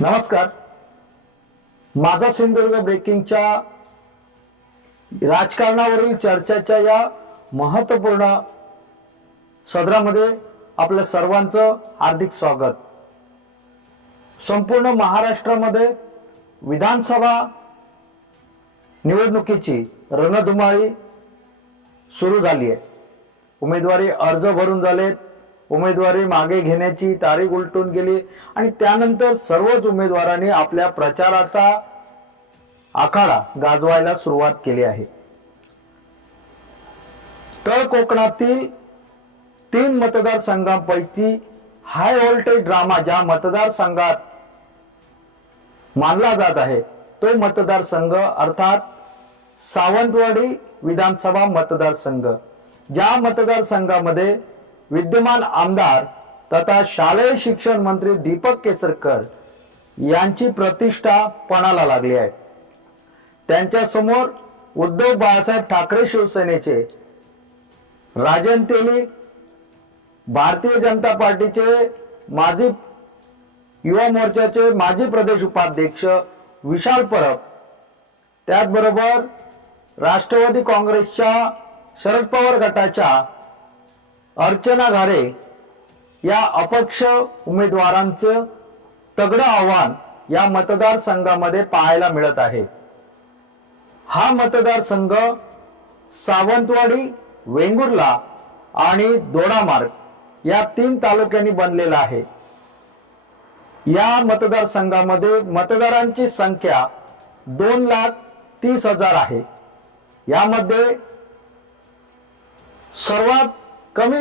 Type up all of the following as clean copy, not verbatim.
नमस्कार. माझा सिंधुदुर्ग ब्रेकिंगच्या राजकारणावरील चर्चेच्या या महत्त्वपूर्ण सदरामध्ये आपल्या सर्वांचं हार्दिक स्वागत. संपूर्ण महाराष्ट्रामध्ये विधानसभा निवडणुकीची रणधुमाळी सुरू झाली आहे. उमेदवारी अर्ज भरून झालेत. उमेदवारी मागे घेण्याची तारीख उलटून गेली आणि त्यानंतर सर्वच उमेदवारांनी आपल्या प्रचाराचा आखाडा गाजवायला सुरुवात केली आहे. तळ कोकणातील 3 मतदारसंघांपैकी हाय व्होल्टेज ड्रामा ज्या मतदारसंघात मानला जात आहे तो मतदारसंघ अर्थात सावंतवाडी विधानसभा मतदारसंघ. ज्या मतदारसंघामध्ये विद्यमान आमदार तथा शालेय शिक्षण मंत्री दीपक केसरकर यांची प्रतिष्ठा पणाला लागली आहे. त्यांच्या समोर उद्धव बाळासाहेब ठाकरे शिवसेनेचे, राजन तेली भारतीय जनता पार्टीचे माजी युवा मोर्चाचे माजी प्रदेश उपाध्यक्ष विशाल परब, त्याचबरोबर राष्ट्रवादी काँग्रेसच्या शरद पवार गटाच्या अर्चना घारे या अपक्ष उमेदवारांचं तगडं आव्हान या मतदारसंघामध्ये पाहायला मिळत आहे. हा मतदारसंघ सावंतवाडी, वेंगुर्ला आणि दोडामार्ग या 3 तालुक्यांनी बनलेला आहे. या मतदारसंघामध्ये मतदारांची संख्या 2,30,000 आहे. यामध्ये सर्वात कमी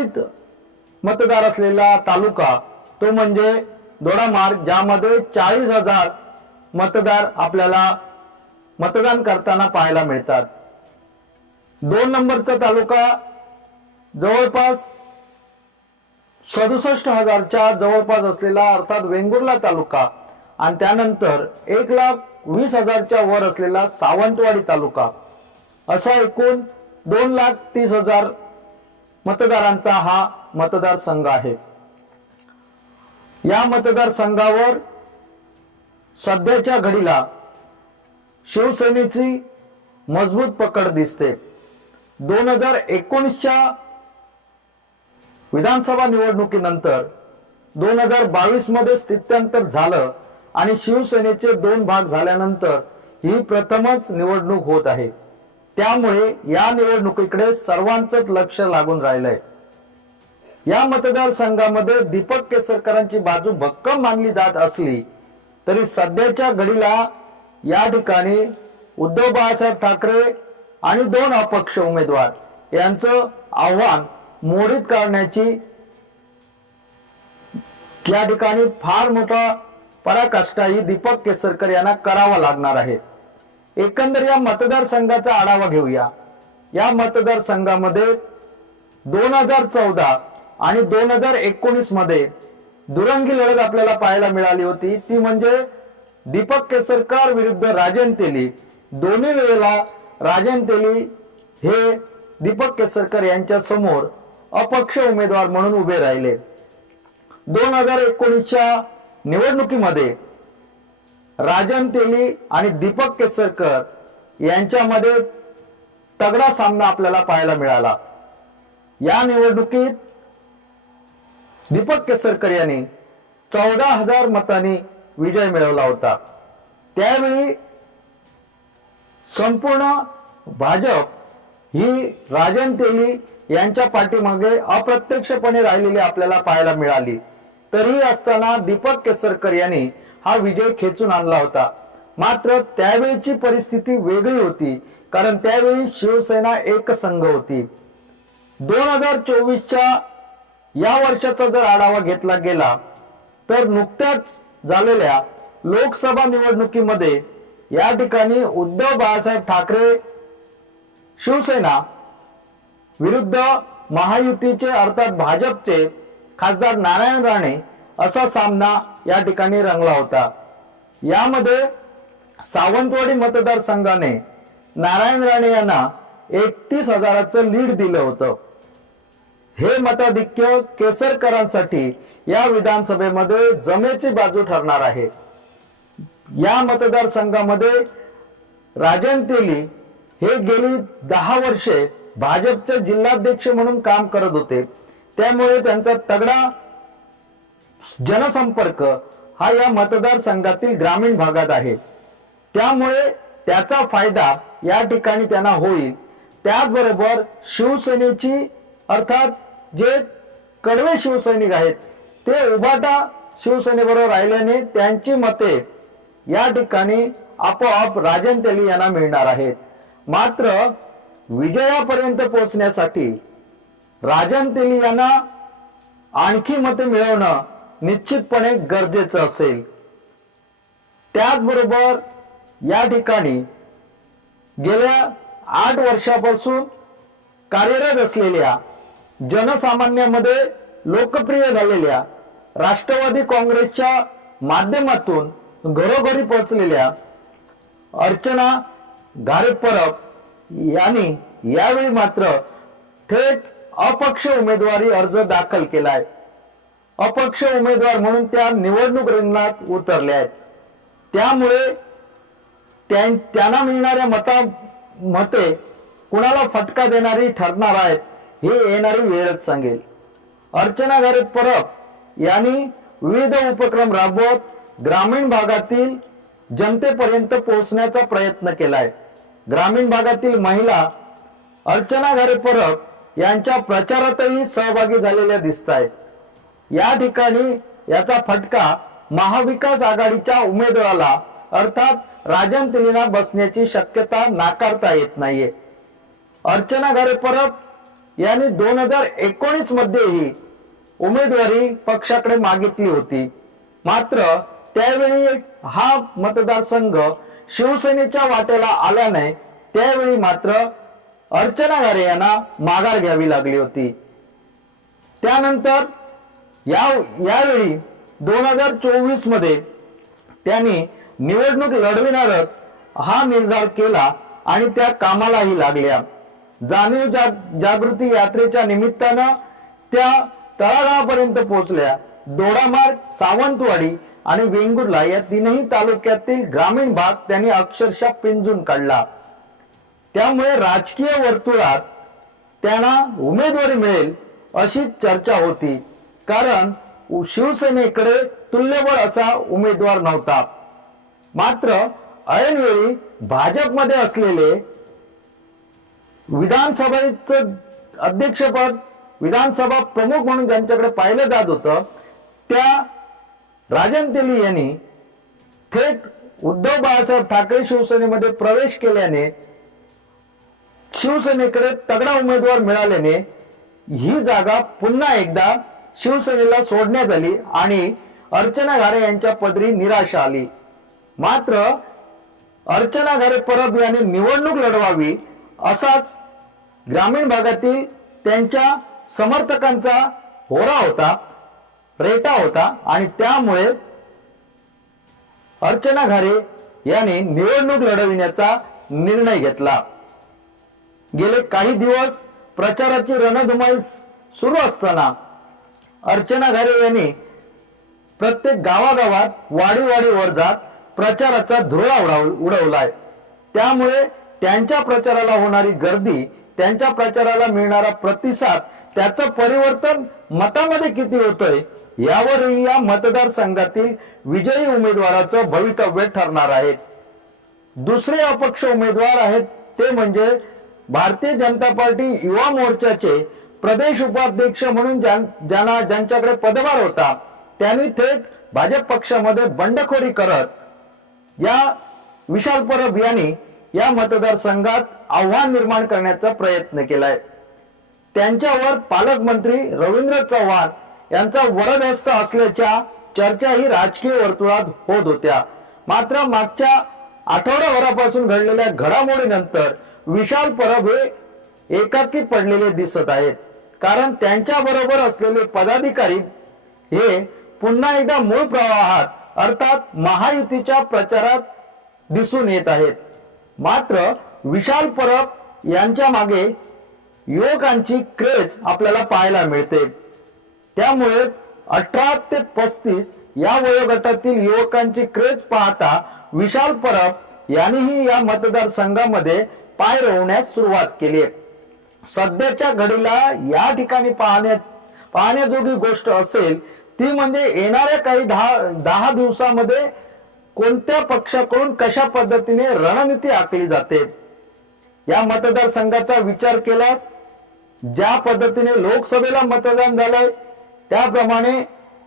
मतदार असलेला तालुका तो म्हणजे दोडामार्ग, ज्यामध्ये 40,000 मतदार आपल्याला मतदान करताना पाहायला मिळतात. 2 नंबरचा तालुका जवळपास 67,000च्या जवळपास असलेला अर्थात वेंगुर्ला तालुका आणि त्यानंतर 1,20,000च्या वर असलेला सावंतवाडी तालुका, असा एकूण 2,30,000 मतदारांचा हा मतदारसंघ आहे. या मतदारसंघावर सध्याच्या घडीला शिवसेनेची मजबूत पकड दिसते. 2019च्या विधानसभा निवडणुकीनंतर 2022 मध्ये स्थित्यंतर झालं आणि शिवसेनेचे 2 भाग झाल्यानंतर ही प्रथमच निवडणूक होत आहे. त्यामुळे या निवडणुकीकडे सर्वांचंच लक्ष लागून राहिलंय. या मतदारसंघामध्ये दीपक केसरकरांची बाजू भक्कम मानली जात असली तरी सध्याच्या घडीला या ठिकाणी उद्धव बाळासाहेब ठाकरे आणि 2 अपक्ष उमेदवार यांचं आव्हान मोडीत काढण्याची या ठिकाणी फार मोठा पराकाष्ठा ही दीपक केसरकर यांना करावा लागणार आहे. एकंदर या मतदारसंघाचा आढावा घेऊया. या मतदारसंघामध्ये 2014 आणि 2019 मध्ये दुरंगी लढत आपल्याला पाहायला मिळाली होती. ती म्हणजे दीपक केसरकर विरुद्ध राजन तेली. दोन्ही वेळेला राजन तेली हे दीपक केसरकर यांच्या समोर अपक्ष उमेदवार म्हणून उभे राहिले. 2019च्या निवडणुकीमध्ये राजन तेली आणि दीपक केसरकर यांच्यामध्ये तगडा सामना आपल्याला पाहायला मिळाला. या निवडणुकीत दीपक केसरकर यांनी 14,000 मतांनी विजय मिळवला होता. त्यावेळी संपूर्ण भाजप ही राजन तेली यांच्या पाठीमागे अप्रत्यक्षपणे राहिलेली आपल्याला पाहायला मिळाली. तरी असताना दीपक केसरकर यांनी हा विजय खेचून आणला होता. मात्र त्यावेळीची परिस्थिती वेगळी होती, कारण त्यावेळी शिवसेना एकसंघ होती. 2024च्या या वर्षाचा जर आढावा घेतला गेला तर नुकत्याच झालेल्या लोकसभा निवडणुकीमध्ये या ठिकाणी उद्धव बाळासाहेब ठाकरे शिवसेना विरुद्ध महायुतीचे अर्थात भाजपचे खासदार नारायण राणे असा सामना या ठिकाणी रंगला होता. यामध्ये सावंतवाडी मतदारसंघाने नारायण राणे यांना 31,000चं लीड दिलं होतं. हे मताधिक्य केसरकरांसाठी या विधानसभेमध्ये जमेची बाजू ठरणार आहे. या मतदारसंघामध्ये राजन तेली हे गेली 10 वर्षे भाजपचे जिल्हाध्यक्ष म्हणून काम करत होते, त्यामुळे त्यांचा तगडा जनसंपर्क हा या मतदारसंघातील ग्रामीण भागात आहे, त्यामुळे त्याचा फायदा या ठिकाणी त्यांना होईल। त्याचबरोबर शिवसेनेची अर्थात जे कडवे शिवसैनिक आहेत ते उभाटा शिवसेनेबरोबर राहिल्याने त्यांची मते या ठिकाणी आपोआप राजन तेली यांना मिळणार आहेत। मात्र विजयापर्यंत पोहोचण्यासाठी राजन तेली यांना आणखी मते मिळवणं निश्चितपणे गरजेचं असेल। त्याचबरोबर या ठिकाणी गेल्या 8 वर्षापासून कार्यरत असलेल्या जनसामान्यांमध्ये लोकप्रिय झालेल्या राष्ट्रवादी काँग्रेसच्या माध्यमातून घरोघरी पोहोचलेल्या अर्चना गारे परब यांनी यावेळी मात्र थेट अपक्ष उमेदवारी अर्ज दाखल केलाय। अपक्ष उमेदवार म्हणून त्या निवडणूक रिंगणात उतरल्या आहेत, त्यामुळे त्यांना मिळणाऱ्या मते कुणाला फटका देणारी ठरणार आहेत हे येणारी वेळच सांगेल। अर्चना गारे परब यांनी विविध उपक्रम राबवत ग्रामीण भागातील जनतेपर्यंत पोहोचण्याचा प्रयत्न केलाय। ग्रामीण भागातील महिला अर्चना गारे परब यांच्या प्रचारातही सहभागी झालेल्या दिसत आहेत। या ठिकाणी याचा फटका महाविकास आघाडीच्या उमेदवाराला अर्थात राजन तेलींना बसण्याची शक्यता नाकारता येत नाहीये। अर्चना गारे परब यांनी 2019 मध्येही उमेदवारी पक्षाकडे मागितली होती, मात्र त्यावेळी हा मतदारसंघ शिवसेनेच्या वाट्याला आल्याने त्यावेळी मात्र अर्चना गारे यांना माघार घ्यावी लागली होती। त्यानंतर यावेळी 2024 मध्ये त्यांनी निवडणूक लढविणारच हा निर्धार केला आणि त्या कामालाही लागल्या। जाणीव जागृती यात्रेच्या निमित्तानं त्या तळागाळापर्यंत पोहोचल्या। दोडामार्ग, सावंतवाडी आणि वेंगुर्ला या 3ही तालुक्यातील ग्रामीण भाग त्यांनी अक्षरशः पिंजून काढला। त्यामुळे राजकीय वर्तुळात त्यांना उमेदवारी मिळेल अशी चर्चा होती, कारण शिवसेनेकडे तुल्यबळ असा उमेदवार नव्हता। मात्र ऐनवेळी भाजपमध्ये असलेले विधानसभेचं अध्यक्षपद, विधानसभा प्रमुख म्हणून ज्यांच्याकडे पाहिलं जात होतं त्या राजन तेली यांनी थेट उद्धव बाळासाहेब ठाकरे शिवसेनेमध्ये प्रवेश केल्याने शिवसेनेकडे तगडा उमेदवार मिळाल्याने ही जागा पुन्हा एकदा शिवसेनेला सोडण्यात आली आणि अर्चना गारे यांच्या पदरी निराशा आली। मात्र अर्चना गारे परब यांनी निवडणूक लढवावी असाच ग्रामीण भागातील त्यांच्या समर्थकांचा होरा होता, रेटा होता आणि त्यामुळे अर्चना गारे यांनी निवडणूक लढविण्याचा निर्णय घेतला। गेले काही दिवस प्रचाराची रणधुमाळी सुरू असताना अर्चना गारे यांनी प्रत्येक गावागावात वाडीवाडीवर जात प्रचाराचा धुरळा उडवलाय। त्यामुळे त्यांच्या प्रचाराला होणारी गर्दी, त्यांच्या प्रचाराला मिळणारा प्रतिसाद, त्याचं परिवर्तन मतामध्ये किती होतंय यावरही या मतदारसंघातील विजयी उमेदवाराचं भवितव्य ठरणार आहे। दुसरे अपक्ष उमेदवार आहेत ते म्हणजे भारतीय जनता पार्टी युवा मोर्चाचे प्रदेश उपाध्यक्ष म्हणून ज्यांच्याकडे पदभार होता त्यांनी थेट भाजप पक्षामध्ये बंडखोरी करत या विशाल परब यांनी या मतदारसंघात आव्हान निर्माण करण्याचा प्रयत्न केलाय। त्यांच्यावर पालकमंत्री रवींद्र चव्हाण यांचा वरदहस्त असल्याच्या चर्चाही राजकीय वर्तुळात होत होत्या। मात्र मागच्या आठवडाभरापासून घडलेल्या घडामोडीनंतर विशाल परब हे एकाकी पडलेले दिसत आहेत, कारण त्यांच्या बरोबर असलेले पदाधिकारी हे पुन्हा एकदा मूळ प्रवाहात अर्थात महायुतीच्या प्रचारात दिसून येत आहेत। मात्र विशाल परब यांच्या मागे युवकांची क्रेज आपल्याला पाहायला मिळते। त्यामुळेच 18 ते 35 या वयोगटातील युवकांची क्रेज पाहता विशाल परब यांनीही या मतदारसंघामध्ये पाय रोवण्यास सुरुवात केली आहे. सध्याच्या घडीला या ठिकाणी पाहण्याजोगी गोष्ट असेल ती म्हणजे येणाऱ्या काही दहा दिवसामध्ये कोणत्या पक्षाकडून कशा पद्धतीने रणनीती आखली जाते. या मतदारसंघाचा विचार केल्यास ज्या पद्धतीने लोकसभेला मतदान झालंय त्याप्रमाणे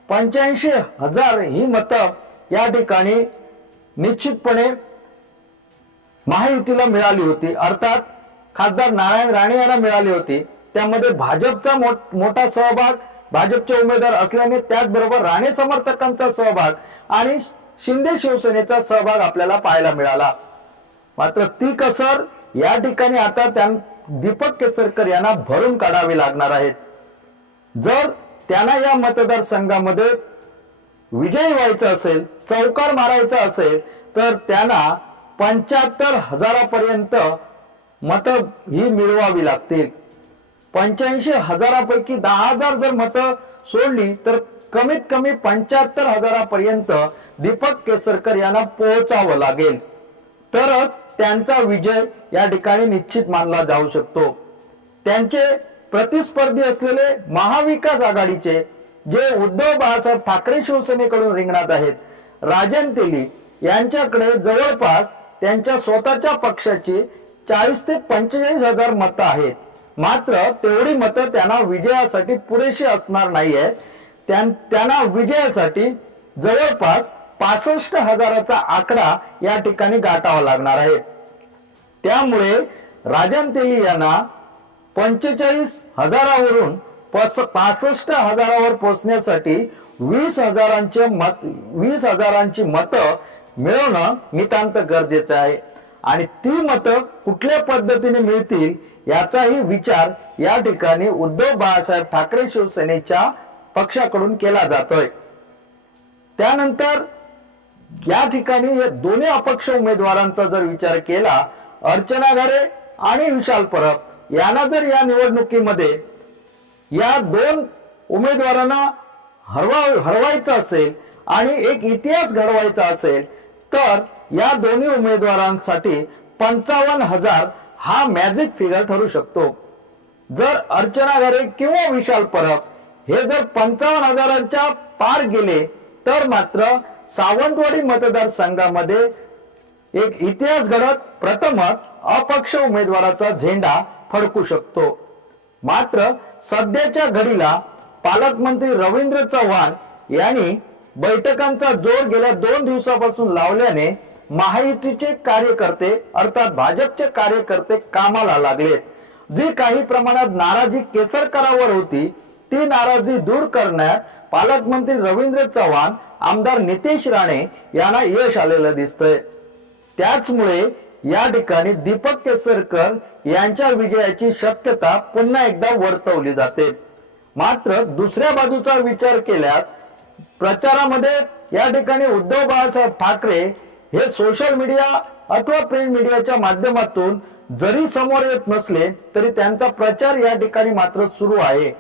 85,000 ही मतं या ठिकाणी निश्चितपणे महायुतीला मिळाली होती, अर्थात खासदार नारायण राणे यांना मिळाली होती. त्यामध्ये भाजपचा मोठा सहभाग, भाजपचे उमेदवार असल्याने त्याचबरोबर राणे समर्थकांचा सहभाग आणि शिंदे शिवसेनेचा सहभाग आपल्याला पाहायला मिळाला. मात्र ती कसर या ठिकाणी आता दीपक केसरकर यांना भरून काढावी लागणार आहेत. जर त्यांना या मतदारसंघामध्ये विजयी व्हायचं असेल, चौकार मारायचा असेल तर त्यांना 75,000 मतं ही मिळवावी लागतील. 85,000 10,000 जर मतं सोडली तर कमीत कमी 75,000 दीपक केसरकर यांना पोहोचावं लागेल, तरच त्यांचा विजय या ठिकाणी निश्चित मानला जाऊ शकतो. त्यांचे प्रतिस्पर्धी असलेले महाविकास आघाडीचे जे उद्धव बाळासाहेब ठाकरे शिवसेनेकडून रिंगणात आहेत, राजन तेली यांच्याकडे जवळपास त्यांच्या स्वतःच्या पक्षाची 40 ते 45,000 मतं आहेत. मात्र तेवढी मतं त्यांना विजयासाठी पुरेशी असणार नाहीये. त्यांना विजयासाठी जवळपास 65,000चा आकडा या ठिकाणी गाठावा लागणार आहे. त्यामुळे राजन तेली यांना 45,000वरून 65,000वर पोहोचण्यासाठी 20,000ची मतं मिळवणं नितांत गरजेचं आहे. आणि ती मतं कुठल्या पद्धतीने मिळतील याचाही विचार या ठिकाणी उद्धव बाळासाहेब ठाकरे शिवसेनेच्या पक्षाकडून केला जातोय. त्यानंतर या ठिकाणी या दोन्ही अपक्ष उमेदवारांचा जर विचार केला, अर्चना घारे आणि विशाल परब यांना जर या निवडणुकीमध्ये या दोन उमेदवारांना हरवायचं असेल आणि एक इतिहास घडवायचा असेल तर या दोन्ही उमेदवारांसाठी 55,000 हा मॅजिक फिगर ठरू शकतो. जर अर्चना घारे किंवा विशाल परब हे जर 55,000च्या पार गेले तर मात्र सावंतवाडी मतदारसंघामध्ये एक इतिहास घडत प्रथमच अपक्ष उमेदवाराचा झेंडा फडकू शकतो. मात्र सध्याच्या घडीला पालकमंत्री रवींद्र चव्हाण यांनी बैठकांचा जोर गेल्या 2 दिवसापासून लावल्याने महायुतीचे कार्यकर्ते अर्थात भाजपचे कार्यकर्ते कामाला लागलेत. जी काही प्रमाणात नाराजी केसरकरांवर होती ती नाराजी दूर करण्यात पालकमंत्री रवींद्र चव्हाण, आमदार नितेश राणे यांना यश आलेलं दिसतंय. त्याचमुळे या ठिकाणी दीपक केसरकर यांच्या विजयाची शक्यता पुन्हा एकदा वर्तवली जाते. मात्र दुसऱ्या बाजूचा विचार केल्यास प्रचारामध्ये या ठिकाणी उद्धव बाळासाहेब ठाकरे हे सोशल मीडिया अथवा प्रिंट मीडियाच्या माध्यमातून जरी समोर येत नसले तरी त्यांचा प्रचार या ठिकाणी मात्र सुरू आहे.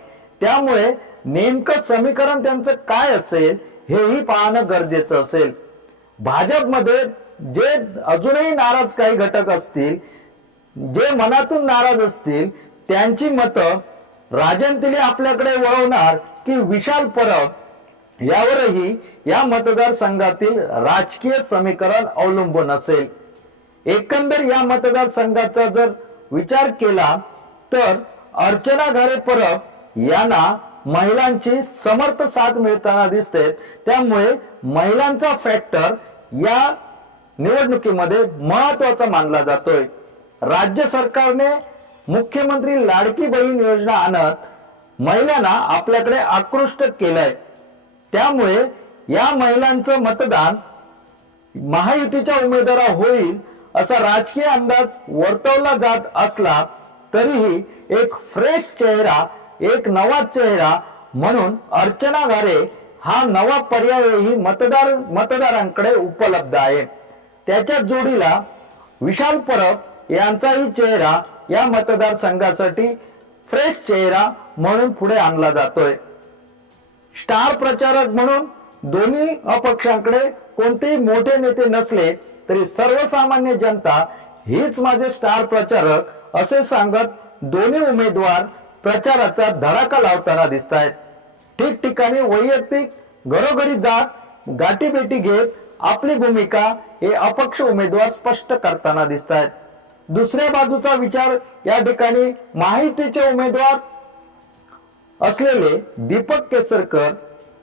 त्यामुळे नेमकं समीकरण त्यांचं काय असेल हेही पाहणं गरजेचं असेल. भाजपमध्ये जे अजूनही नाराज काही घटक असतील, जे मनातून नाराज असतील, त्यांची मतं राजन तेली आपल्याकडे वळवणार की विशाल परब यावरही या मतदारसंघातील राजकीय समीकरण अवलंबून असेल. एकंदर या मतदारसंघाचा जर विचार केला तर अर्चना घारे परब यांना महिलांची समर्थ साथ मिळताना दिसते. त्यामुळे महिलांचा फॅक्टर या निवडणुकीमध्ये महत्वाचा मानला जातोय. राज्य सरकारने मुख्यमंत्री लाडकी बहीण योजना आणत महिलांना आपल्याकडे आकृष्ट केलंय. त्यामुळे या महिलांचं मतदान महायुतीच्या उमेदवार होईल असा राजकीय अंदाज वर्तवला जात असला तरीही एक फ्रेश चेहरा, एक नवा चेहरा म्हणून अर्चना घारे हा नवा पर्यायही मतदारांकडे उपलब्ध आहे. त्याच्या जोडीला विशाल परब यांचाही चेहरा या मतदारसंघासाठी फ्रेश चेहरा म्हणून पुढे आणला जातोय. स्टार प्रचारक म्हणून दोन्ही अपक्षांकडे कोणतेही मोठे नेते नसले तरी सर्वसामान्य जनता हीच माझे स्टार प्रचारक असे सांगत दोन्ही उमेदवार प्रचाराचा धडाका लावताना दिसत आहेत। ठिकठिकाणी वैयक्तिक घरोघरी जात गाठीभेटी घेत आपली भूमिका हे अपक्ष उमेदवार स्पष्ट करताना दिसत आहेत। दुसऱ्या बाजूचा विचार या ठिकाणी महायुतीचे उमेदवार असलेले दीपक केसरकर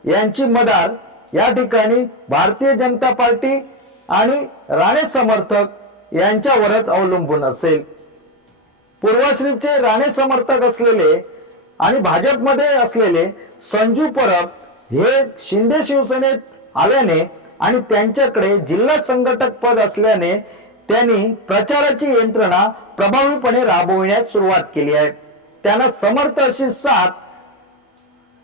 यांची मदार या ठिकाणी भारतीय जनता पार्टी आणि राणे समर्थक यांच्यावरच अवलंबून असेल। पूर्वाश्रीचे राणे समर्थक असलेले आणि भाजपमध्ये असलेले संजू परब हे शिंदे शिवसेनेत आल्याने आणि त्यांच्याकडे जिल्हा संघटक पद असल्याने त्यांनी प्रचाराची यंत्रणा प्रभावीपणे राबविण्यास सुरुवात केली आहे। त्यांना समर्थ अशी साथ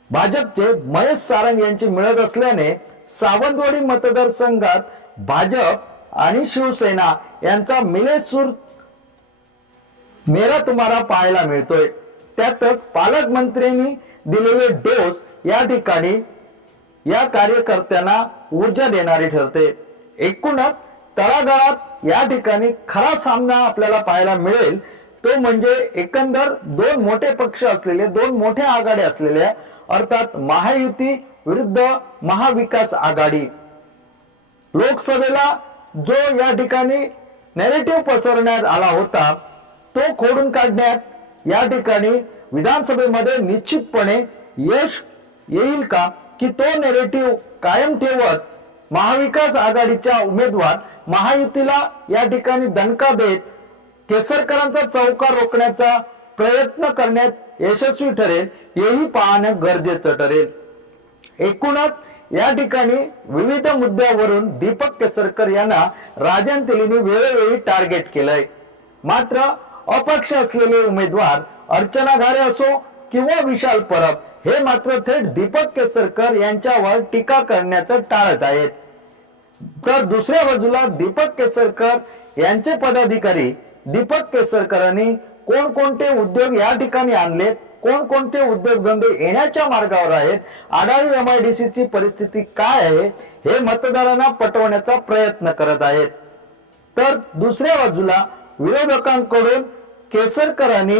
भाजपचे महेश सारंग यांची मिळत असल्याने सावंतवाडी मतदारसंघात भाजप आणि शिवसेना यांचा मिलेसूर मेरा तुम्हारा पाहायला मिळतोय। त्यातच पालकमंत्र्यांनी दिलेले डोस या ठिकाणी या कार्यकर्त्यांना ऊर्जा देणारी ठरते। एकूणच तळागाळात या ठिकाणी खरा सामना आपल्याला पाहायला मिळेल तो म्हणजे एकंदर दोन मोठे पक्ष असलेले दोन मोठ्या आघाड्या असलेल्या अर्थात महायुती विरुद्ध महाविकास आघाडी। लोकसभेला जो या ठिकाणी नॅरेटिव्ह पसरण्यात आला होता तो खोडून काढण्यात या ठिकाणी विधानसभेमध्ये निश्चितपणे यश येईल का की तो नॅरेटिव्ह कायम ठेवत महाविकास आघाडीच्या उमेदवार महायुतीला या ठिकाणी दणका देत केसरकरांचा चौकार रोखण्याचा प्रयत्न करण्यात यशस्वी ठरेल हेही पाहणं गरजेचं ठरेल। एकूणच या ठिकाणी विविध मुद्द्यावरून दीपक केसरकर यांना राजन तेलीने वेळोवेळी टार्गेट केलंय। मात्र अपक्ष असलेले उमेदवार अर्चना घारे असो किंवा विशाल परब हे मात्र थेट दीपक केसरकर यांच्यावर टीका करण्याचं टाळत आहेत। तर दुसऱ्या बाजूला दीपक केसरकर यांचे पदाधिकारी दीपक केसरकरांनी कोणकोणते उद्योग या ठिकाणी आणलेत, कोणकोणते उद्योगधंदे येण्याच्या मार्गावर आहेत, आडाळी MIDC ची परिस्थिती काय आहे हे मतदारांना पटवण्याचा प्रयत्न करत आहेत। तर दुसऱ्या बाजूला विरोधकांकडून केसरकरांनी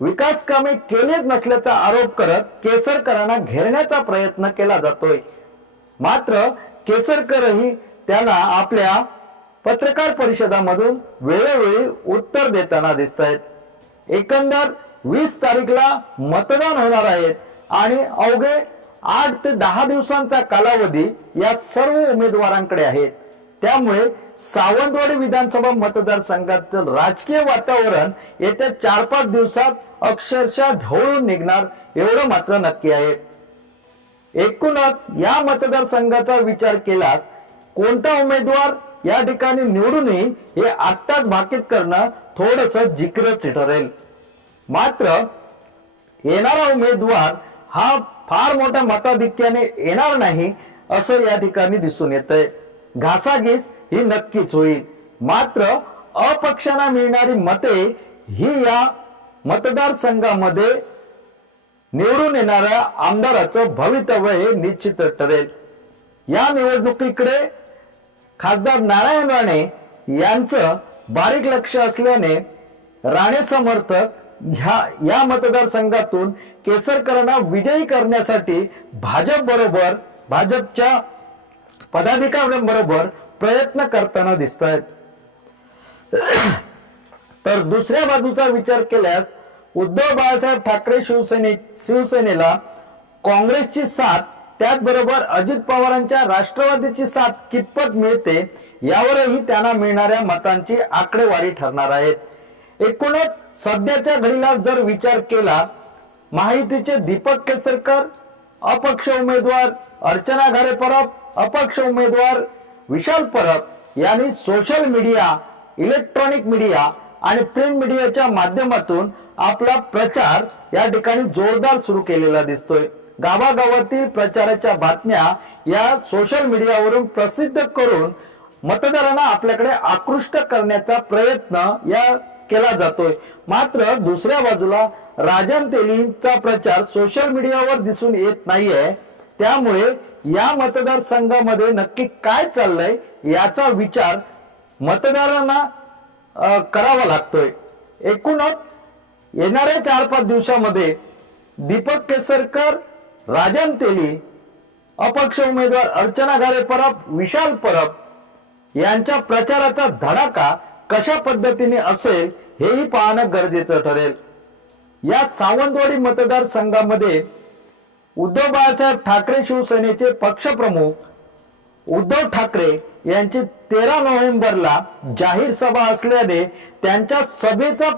विकास कामे केलीच नसल्याचा आरोप करत केसरकरांना घेरण्याचा प्रयत्न केला जातोय। मात्र केसरकरही त्याला आपल्या पत्रकार परिषदामधून वेळोवेळी उत्तर देताना दिसत आहेत। एकंदर 20 तारीखला मतदान होणार आहे आणि अवघे 8 ते 10 दिवसांचा कालावधी या सर्व उमेदवारांकडे आहे। त्यामुळे सावंतवाडी विधानसभा मतदारसंघातील राजकीय वातावरण येत्या 4-5 दिवसात अक्षरशः ढवळून निघणार एवढं मात्र नक्की आहे। एकूणच या मतदारसंघाचा विचार केल्यास कोणता उमेदवार या ठिकाणी निवडून येईल हे आत्ताच भाकीत करणं थोडंसं जिक्रच ठरेल। मात्र येणारा उमेदवार हा फार मोठ्या मताधिक्याने येणार नाही असं या ठिकाणी दिसून येतंय। घासाघीस ही नक्कीच होईल। मात्र अपक्षांना मिळणारी मते ही या मतदारसंघामध्ये निवडून येणाऱ्या आमदाराचं भवितव्य हे निश्चित ठरेल। या निवडणुकीकडे खासदार नारायण राणे यांचं बारीक लक्ष असल्याने राणे समर्थक या मतदारसंघातून केसरकरांना विजयी करण्यासाठी भाजपच्या पदाधिकाऱ्यांबरोबर प्रयत्न करताना दिसत आहेत। तर दुसऱ्या बाजूचा विचार केल्यास उद्धव बाळासाहेब ठाकरे शिवसेनेला काँग्रेसची साथ त्याचबरोबर अजित पवारांच्या राष्ट्रवादीची साथ कितपत मिळते यावरही त्यांना मिळणाऱ्या मतांची आकडेवारी ठरणार आहे। एकूणच सध्याच्या घडीला जर विचार केला महायुतीचे दीपक केसरकर अपक्ष उमेदवार अर्चना घारे परब अपक्ष उमेदवार विशाल परब यांनी सोशल मीडिया इलेक्ट्रॉनिक मीडिया आणि प्रिंट मीडियाच्या माध्यमातून आपला प्रचार या ठिकाणी जोरदार सुरू केलेला दिसतोय। गावागावातील प्रचाराच्या बातम्या या सोशल मीडियावरून प्रसिद्ध करून मतदारांना आपल्याकडे आकृष्ट करण्याचा प्रयत्न या केला जातोय। मात्र दुसऱ्या बाजूला राजन तेलींचा प्रचार सोशल मीडियावर दिसून येत नाहीये। त्यामुळे या मतदारसंघामध्ये नक्की काय चाललंय याचा विचार मतदारांना करावा लागतोय। एकूणच येणाऱ्या 4-5 दिवसामध्ये दीपक केसरकर, राजन तेली, अपक्ष उमेदवार अर्चना घारे परब, विशाल परब यांच्या प्रचाराचा धडाका कशा पद्धतीने असेल हेही पाहणं गरजेचं ठरेल। या सावंतवाडी मतदारसंघामध्ये उद्धव बाळासाहेब ठाकरे शिवसेनेचे पक्षप्रमुख उद्धव ठाकरे यांची 13 नोव्हेंबरला जाहीर सभा असल्याने त्यांच्या सभेचा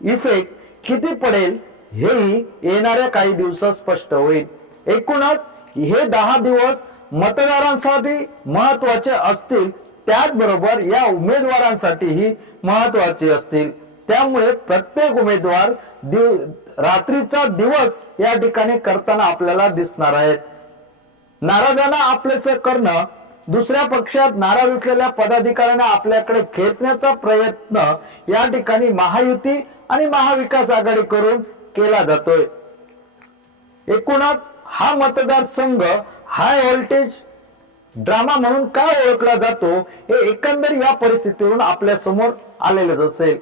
इफेक्ट किती पडेल हेही येणाऱ्या काही दिवसात स्पष्ट होईल। एकूणच हे 10 दिवस मतदारांसाठी महत्वाचे असतील, त्याचबरोबर या उमेदवारांसाठीही महत्वाचे असतील। त्यामुळे प्रत्येक उमेदवार रात्रीचा दिवस या ठिकाणी करताना आपल्याला दिसणार आहेत। नाराजांना आपलेसे करणं, दुसऱ्या पक्षात नाराज असलेल्या पदाधिकाऱ्यांना आपल्याकडे खेचण्याचा प्रयत्न या ठिकाणी महायुती आणि महाविकास आघाडी करून केला जातोय। एकूणच हा मतदारसंघ हाय व्होल्टेज ड्रामा म्हणून का ओळखला जातो हे एकंदर या परिस्थितीवरून आपल्या समोर आलेलेच असेल।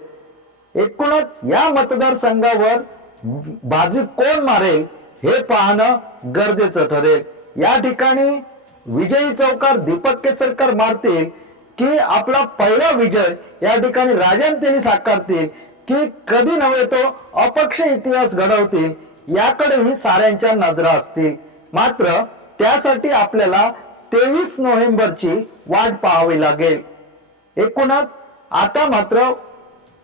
एकूणच या मतदारसंघावर बाजी कोण मारेल हे पाहणं गरजेचं ठरेल। या ठिकाणी विजयी चौकार दीपक केसरकर मारतील की आपला पहिला विजय या ठिकाणी राजन तेली साकारतील की कधी नव्हे तो अपक्ष इतिहास घडवतील याकडेही साऱ्यांच्या नजरा असतील। मात्र त्यासाठी आपल्याला 23 नोव्हेंबरची वाट पाहावी लागेल। एकूणच आता मात्र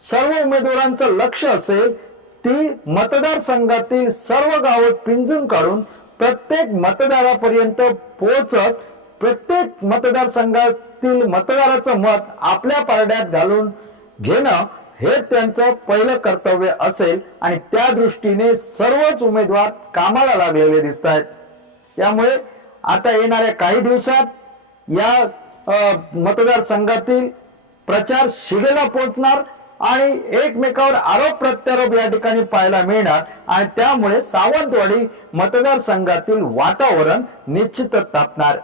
सर्व उमेदवारांचं लक्ष असेल ती मतदारसंघातील सर्व गावं पिंजून काढून प्रत्येक मतदारापर्यंत पोहोचत प्रत्येक मतदारसंघातील मतदाराचं मत आपल्या पारड्यात घालून घेणं हे त्यांचं पहिलं कर्तव्य असेल आणि त्या दृष्टीने सर्वच उमेदवार कामाला लागलेले दिसत आहेत। त्यामुळे आता येणाऱ्या काही दिवसात या मतदारसंघातील प्रचार शिगेला पोहोचणार आणि एकमेकावर आरोप प्रत्यारोप या ठिकाणी पाहायला मिळणार आणि त्यामुळे सावंतवाडी मतदारसंघातील वातावरण निश्चितच तापणार।